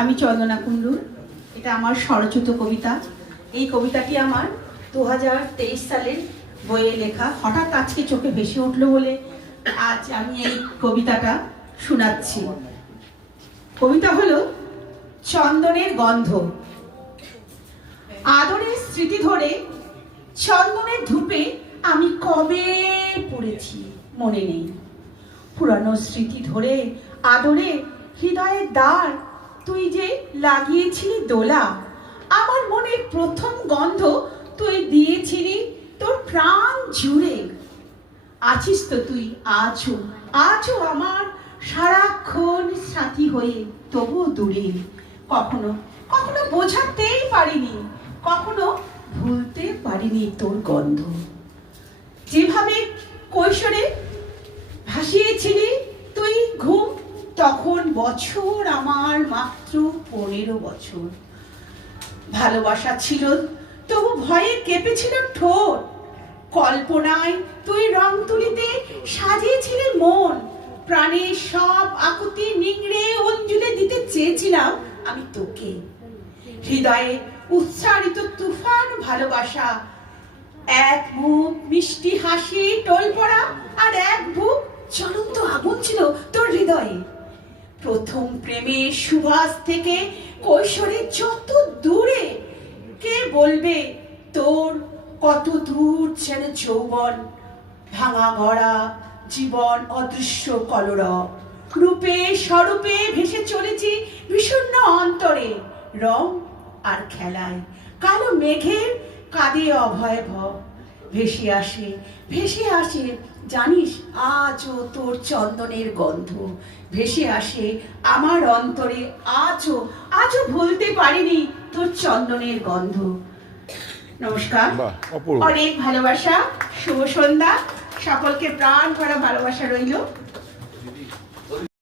আমি চন্দনা কুণ্ডুর। এটা আমার স্বরচিত কবিতা। এই কবিতাটি আমার 2023 সালের বইয়ে লেখা। হঠাৎ আজকে চোখে ভেসে উঠলো বলে আজ আমি এই কবিতাটা শোনাচ্ছি। কবিতা হলো চন্দনের গন্ধ। আদরের স্মৃতি ধরে চন্দনের ধূপে আমি কবে পড়েছি মনে নেই। পুরানো স্মৃতি ধরে আদরে হৃদয়ের দ্বার তুই যে লাগিয়েছিলি দোলা। আমার মনের প্রথম গন্ধ তুই দিয়েছিলি তোর প্রাণ জুড়ে। আছিস তো তুই আজও, আজও আমার সারাক্ষণ সাথী হয়ে, তবুও দূরে। কখনো কখনো বোঝাতেই পারিনি, কখনো ভুলতে পারিনি তোর গন্ধ। যেভাবে কৈশোরে ভাসিয়েছিলি তুই ঘুম, তখন বছর আমার মাত্র 15 বছর। ভালোবাসা ছিল তবু ভয়ে কেঁপেছিল ঠোঁট। কল্পনায় তুই রং তুলিতে সাজিয়েছিলি মন। প্রাণের সব আকুতি নিংড়ে অঞ্জলি দিতে চেয়েছিলাম আমি তোকে। হৃদয়ে উচ্চারিত তুফান ভালোবাসা, এক মুখ মিষ্টি হাসি টোল পড়া, আর এক বুক জ্বলন্ত আগুন ছিল তোর হৃদয়ে। প্রথম প্রেমের সুবাস থেকে কৈশোরে যত দূরে, কে বলবে তোর কত দূর যেন যৌবন। ভাঙা গড়া জীবন অদৃশ্য কলরব, রূপে স্বরূপে ভেসে চলেছি বিষণ্ণ অন্তরে। রং আর খেলায় কালো মেঘের কাঁধে অভয় ভব ভেসে আসে, ভেসে আসে। জানিস আজও তোর চন্দনের গন্ধ ভেসে আসে আমার অন্তরে। আজও আজও ভুলতে পারিনি তোর চন্দনের গন্ধ। নমস্কার, অনেক ভালোবাসা, শুভ সন্ধ্যা, সকলকে প্রাণ ভরা ভালোবাসা রইল।